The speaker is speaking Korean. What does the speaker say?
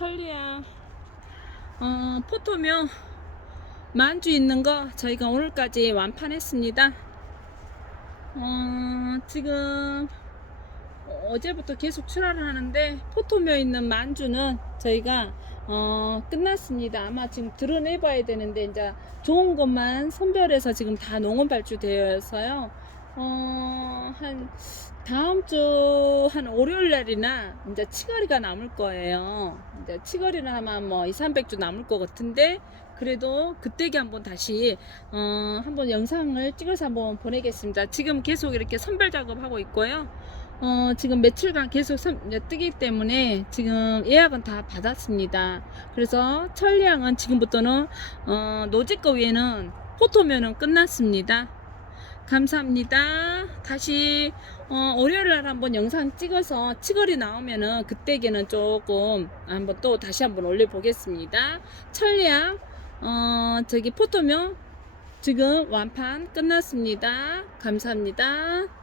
천리야. 어, 포토묘 만주 있는 거 저희가 오늘까지 완판했습니다. 어, 지금 어제부터 계속 출하를 하는데 포토묘 있는 만주는 저희가 어, 끝났습니다. 아마 지금 드러내봐야 되는데 이제 좋은 것만 선별해서 지금 다 농원 발주되어서요. 어, 한 다음 주 한 월요일 날이나 이제 치거리가 남을 거예요. 이제 치거리는 아마 뭐 2, 300주 남을 것 같은데 그래도 그때기 한번 다시 어, 한번 영상을 찍어서 한번 보내겠습니다. 지금 계속 이렇게 선별 작업하고 있고요. 어, 지금 며칠간 계속 선, 이제 뜨기 때문에 지금 예약은 다 받았습니다. 그래서 천리양은 지금부터는 어, 노지거 위에는 포토면은 끝났습니다. 감사합니다. 다시 어, 월요일 날 한번 영상 찍어서 치거리 나오면은 그때게는 조금 한번 또 다시 한번 올려보겠습니다. 천리양 어, 저기 포토면 지금 완판 끝났습니다. 감사합니다.